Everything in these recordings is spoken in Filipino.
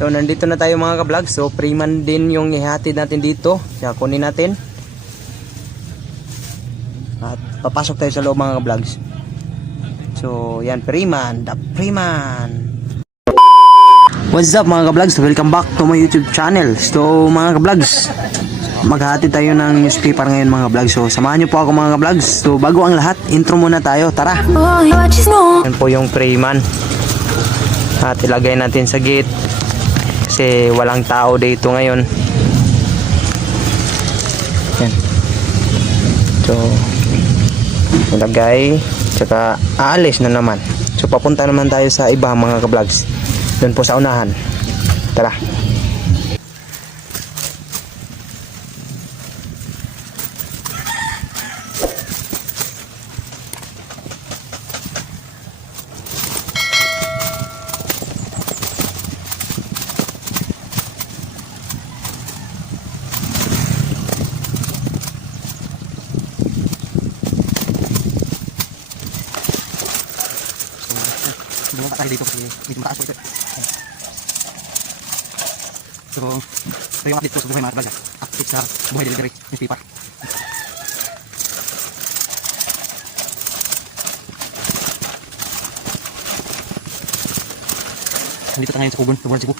So nandito na tayo mga ka-vlog. So Freeman din yung ihatid natin dito. Kaya kunin natin. At papasok tayo sa loob mga ka-vlogs. So yan, Freeman, the Freeman. What's up mga ka-vlogs? Welcome back to my YouTube channel. So mga ka-vlogs, maghahatid tayo ng newspaper ngayon mga ka-vlogs. So samahan niyo po ako mga ka-vlogs. So bago ang lahat, intro muna tayo. Tara. Yan po yung Freeman. At ilagay natin sa gate. Kasi walang tao dito ngayon. Yan. So ilagay. Tsaka aalis na naman. So papunta naman tayo sa iba mga ka-vlogs. Doon po sa unahan. Tara. Bumaba tayo dito kasi medyo mataas po ito. So, ito yung update ko sa buhay mga kabaga. Update sa buhay delivery newspaper. Nandito tayo ngayon sa Kugon, Tuburan, Cebu.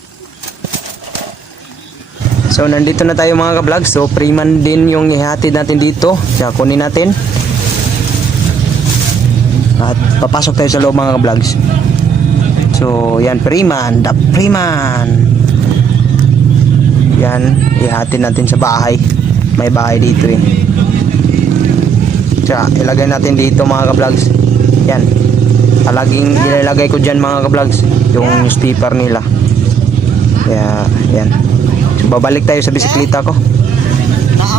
So nandito na tayo mga ka-vlog. So Freeman din yung ihatid natin dito. Kaya kunin natin. At papasok tayo sa loob mga ka-vlogs. So yan, Freeman, the Freeman. Yan, ihatid natin sa bahay. May bahay dito eh. Kaya ilagay natin dito mga ka-vlogs. Yan, palaging ilalagay ko dyan mga ka-vlogs yung newspaper nila. Kaya yan. So, babalik tayo sa bisikleta ko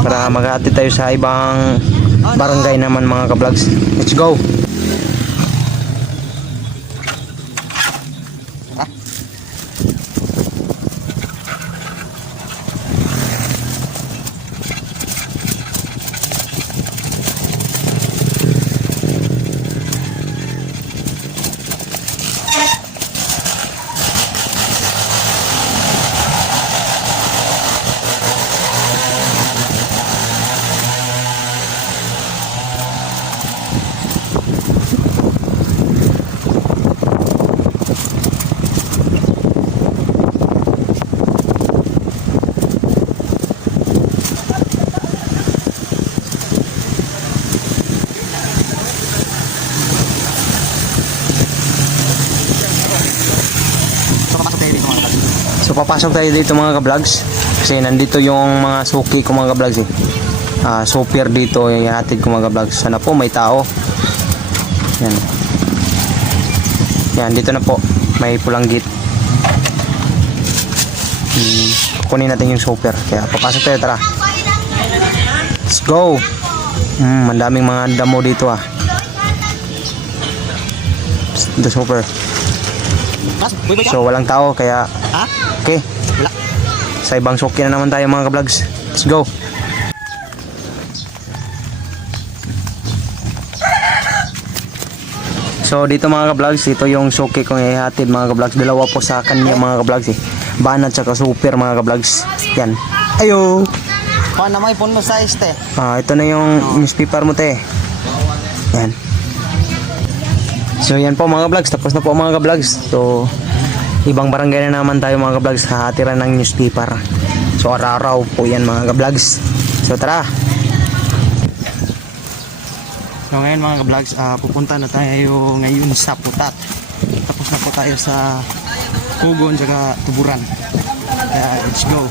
para maghatid tayo sa ibang barangay naman mga ka-vlogs. Let's go. So papasok tayo dito mga ka-vlogs kasi nandito yung mga suki ko mga ka-vlogs eh. Super dito yung ihatid ko mga ka-vlogs. Sana po may tao. Yan. Yan, dito na po. May pulang gate. Kunin natin yung super. Kaya papasok tayo, tara. Let's go. Mandaming mga damo dito ah. The super. So walang tao kaya okay. Sa ibang suki na naman tayo mga ka-vlogs. Let's go. So dito mga ka-vlogs, ito yung suki kong ihatid mga ka-vlogs. Dalawa po sa kanya mga ka-vlogs eh. Van at saka super mga ka-vlogs. Yan. Ayo. Paano naman ipon mo size te? Ito na yung newspaper mo te. Yan. So yan po mga ka-vlogs, tapos na po mga ka-vlogs. So ibang barangay na naman tayo mga ka-vlogs, hahatiran ng newspaper. So araw-araw po yan mga ka-vlogs. So tara. So ngayon mga ka-vlogs, pupunta na tayo ngayon sa Putat. Tapos na po tayo sa Kugon saka Tuburan. Let's go.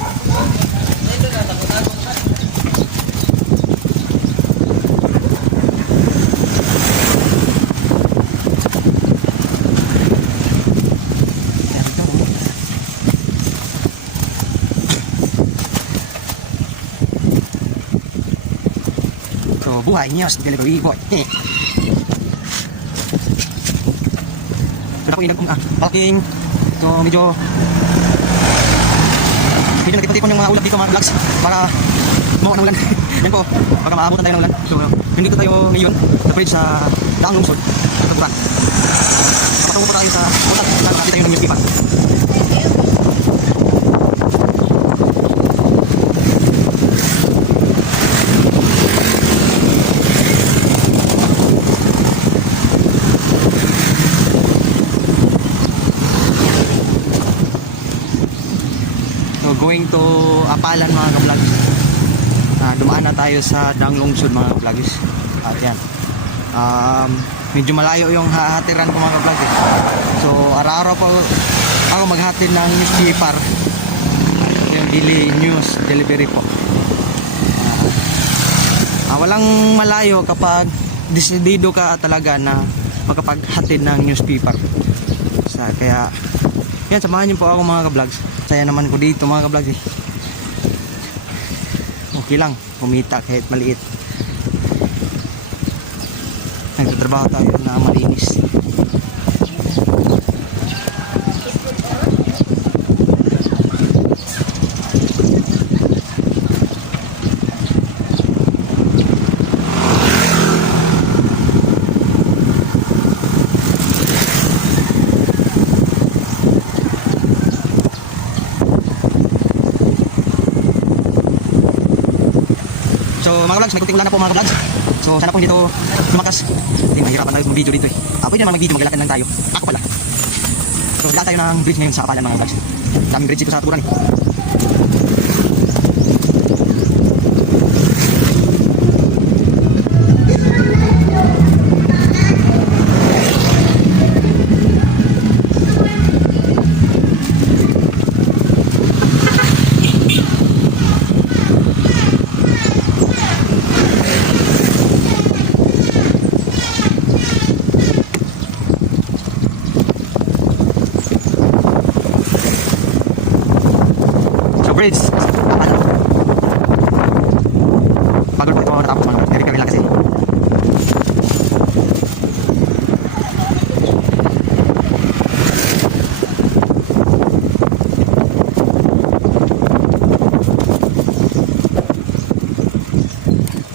Buhay news delivery boy. Pero ako inag parking. So medyo nagtipon yung mga ulap dito mga vlogs para mawala ng ulan. Yan po, baka maabutan tayo ng ulan. So nandito tayo ngayon sa bridge sa Daang Lungsod, Tuburan. Patungo po tayo sa Putat. Nakakita tayo ng newspaper. going to Apalan mga ka-vlogs. Dumaan na tayo sa Danglungsod mga ka-vlogs. At yan. Medyo malayo yung hatiran ko mga ka-vlogs. So araw-araw po ako maghatid ng newspaper. Yung daily news delivery po. Walang malayo kapag desidido ka talaga na makapaghatid ng newspaper. Kaya yan, samahan niyo po ako mga ka-vlogs. Saya naman ko dito mga ka-vlogs eh. Okay lang, kumita kahit maliit. Nagtatrabaho tayo na malinis. So mga vlogs, may kunting ulan na po mga vlogs. So sana po hindi ito lumakas. Hindi, mahirapan tayo mag-video dito eh. Pwede naman mag-video, maglalakan lang tayo. Ako pala. So lahat tayo ng bridge ngayon sa Apalan mga vlogs. Daming bridge dito sa Tuburan eh. Bridge. Bago po ito natapos mga kari-kari lang kasi.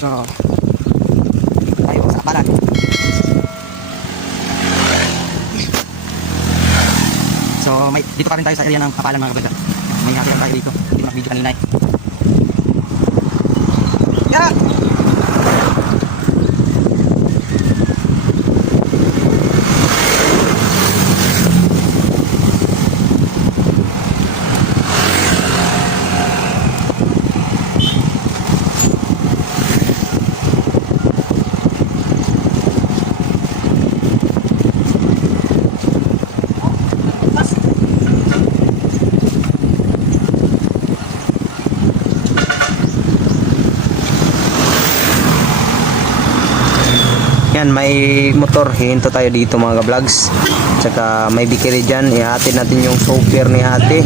So tayo sa Apalan. So dito pa rin tayo sa area ng Apalan mga kapatid. May hatiran tayo dito. Hindi ko na-video kanina eh. Yeah! Yan, may motor, hihinto tayo dito mga ka-vlogs. Tsaka may bikiri dyan, ihatid natin yung soaker ni ate.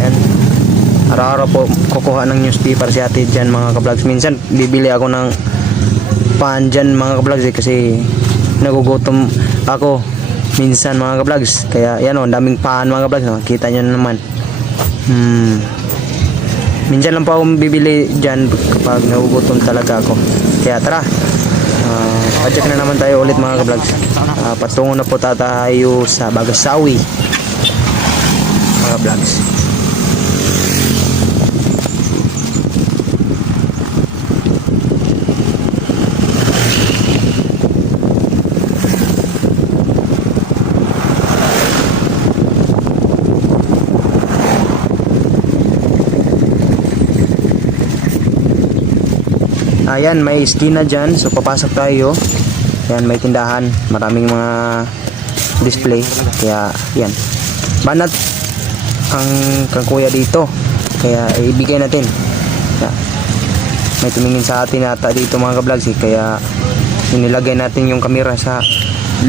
Yan, araw-araw po kukuha ng newspaper si ate dyan mga ka-vlogs. Minsan bibili ako ng pan dyan mga ka-vlogs eh, kasi nagugutom ako minsan mga ka-vlogs. Kaya yan o, daming pan mga ka-vlogs, kita nyo naman. Minsan lang po ako bibili dyan kapag nagugutom talaga ako. Kaya tara, check na naman tayo ulit mga ka-vlogs. Patungo na po tayo sa Bagasawi mga ka-vlogs. Ayan, may iskina dyan. So papasok tayo. Ayan, may tindahan. Maraming mga display. Kaya yan, banat ang kuya dito. Kaya ibigay natin. May tumingin sa atin ata dito mga ka-vlogs eh. Kaya inilagay natin yung camera sa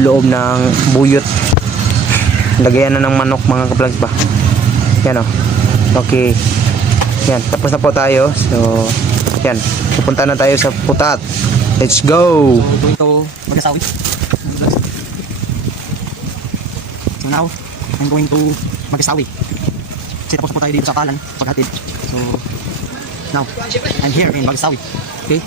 loob ng buyot. Lagayan na ng manok mga ka-vlogs ba. Yan o. Okay. Yan, tapos na po tayo. So yan, pupunta na tayo sa Putat. Let's go! Going to Bagasawi. So now, I'm going to Bagasawi. Kasi tapos po tayo dito sa Apalan, paghatid. So now, I'm here in Bagasawi. Okay?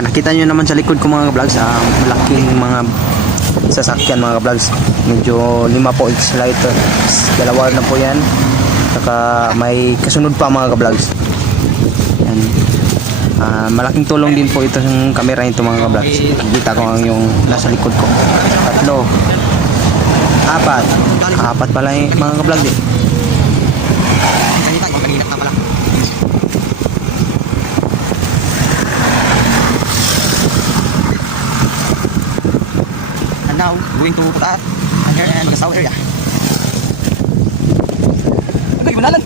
Nakita nyo naman sa likod ko mga vlogs, malaking mga sasakyan mga vlogs. Medyo 5 po each lighter. Dalawa na po yan. Saka may kasunod pa mga ka-vlogs. Yan. Malaking tulong din po ito yung camera nito mga ka-vlogs. Kita ko ang yung nasa likod ko. 3, 4 pala yung mga ka-vlogs eh. Kanina, yung kanina na pala. And now, going to Putat, Anker and Magasaw area. Agay, bunalan!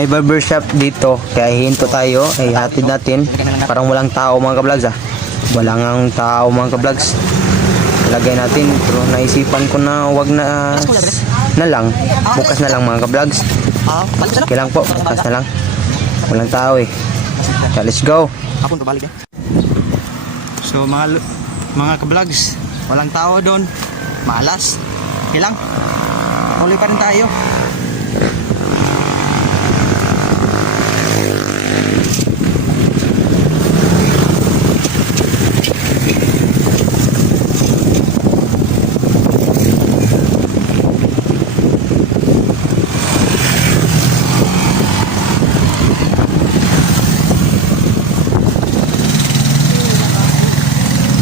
May barbershop dito, kaya hinto tayo, ay hatid natin. Parang walang tao mga ka-vlogs ah. Walang tao mga ka-vlogs. Lagay natin, pero naisipan ko na wag na lang. Bukas na lang mga ka-vlogs. Okay lang po, bukas na lang. Walang tao eh. Kaya let's go. Hapon pabalik ya. So mga ka-vlogs, walang tao doon. Malas. Okay lang. Tuloy pa rin tayo.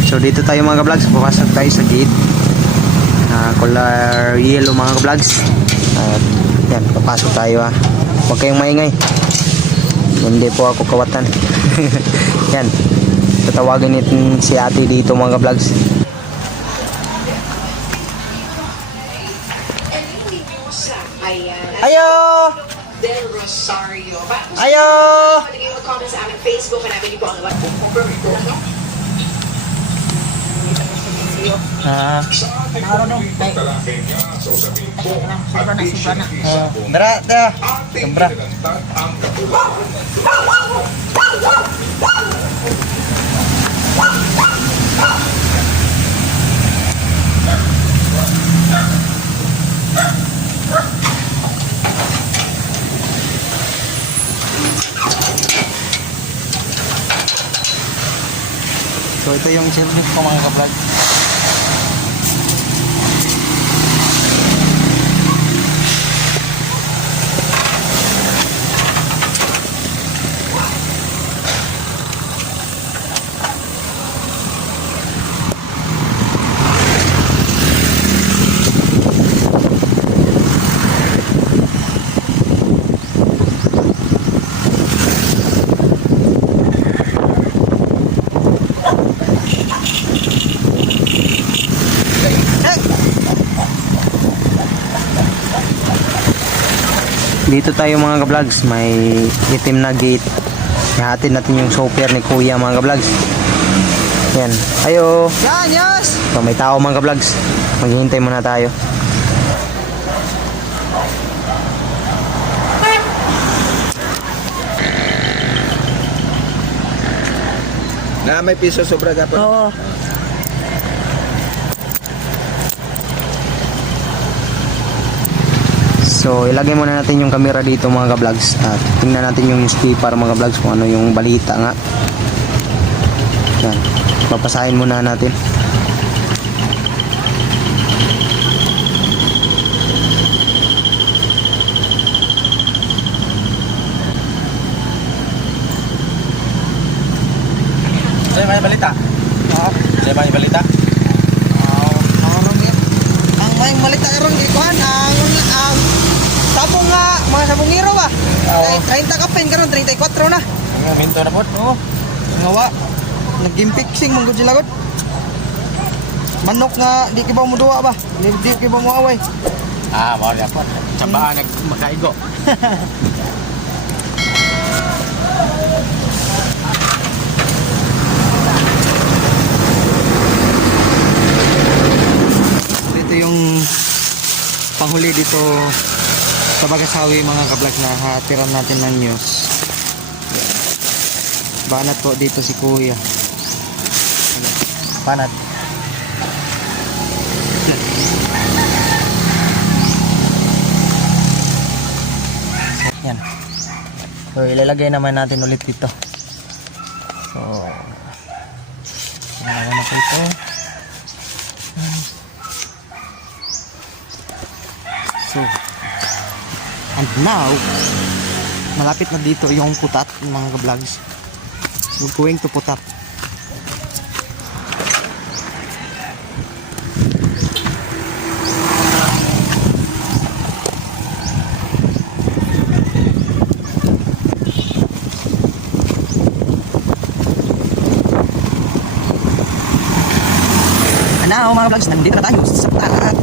So dito tayo mga ka-vlogs, papasok tayo sa gate na color yellow mga ka-vlogs. At yan, papasok tayo ah. Huwag kayong maingay. Hindi po ako kawatan. Yan, tatawagin natin si ate dito mga ka-vlogs. Ayo! Del Rosario. Ayo! Naging mag-comment sa aming Facebook and namin po ang Dara, dara. Kembra. So ito yung service ko mga ka-vlog. Dito tayo mga ka-vlogs, may itim na gate. Ihatid natin yung super ni kuya mga ka-vlogs. Yan, ayo. Yan, yes! So, may tao mga ka-vlogs. Maghihintay muna tayo. Na may piso sobra dapat. Oo. So, ilagay muna natin yung camera dito mga ka-vlogs at tingnan natin yung newspaper mga ka-vlogs kung ano yung balita nga. Yan. Papasahin muna natin. Saya may balita. Saya may balita. Ang may malita karon ikuan ang sabong nga mga sabongero ba? Kay 30 kapin karon 34 na. Ang minto na po. Oo. Ngawa. Naging fixing mong gud sila gud. Manok nga di kibaw mo duwa ba? Di kibaw mo away. Mao na po. Tsambaan nagmakaigo. Ito yung panghuli dito sa Bagasawi mga ka-vlog na hatiran natin ng news. Banat po dito si kuya. Banat. Yan. So ilalagay naman natin ulit dito. So ilalagay na po ito. So, and now, malapit na dito yung putat mga ka-vlogs. We're going to putat. And now mga vlogs, nandito na tayo sa putat.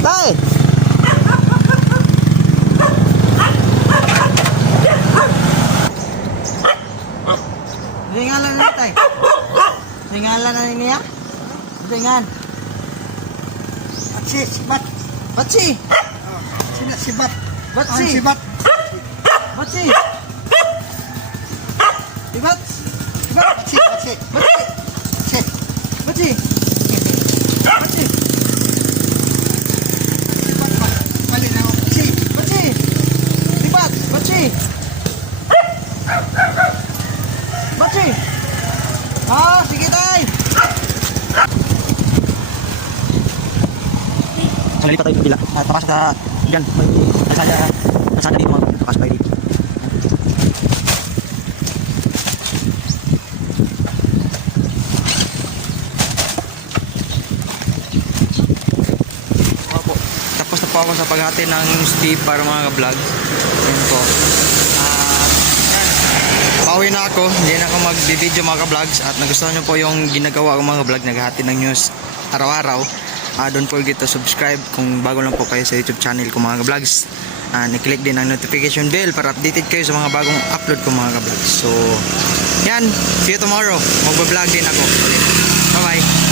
Tay! Singalan na tay. Singalan na niya? Singan. Si Sibat. Batsi! Sina Sibat. Batsi! Ang Sibat. Batsi! Dibat! Sibat. Si. Batsi! Batsi! Batsi! Sibat ba? Mali na ako. Si. Batsi! Dibat! Batsi! Batsi! Ah, sige tay! So, nalipat tayo sa kabila. At papasok na dyan. Kalsada dito mga. Papasok tayo dito. Opo. Tapos na po ako sa paghati ng Steve para mga vlog. Yun po. Yan. Pauwi na ako. Hindi na ako mag-video mga vlogs. At nagustuhan nyo po yung ginagawa ko mga vlog. Naghahati ng news araw-araw. Don't forget to subscribe kung bago lang po kayo sa YouTube channel ko mga vlogs. I-click din ang notification bell para updated kayo sa mga bagong upload ko mga vlogs. So, yan. See you tomorrow. Mag-vlog din ako. Bye-bye.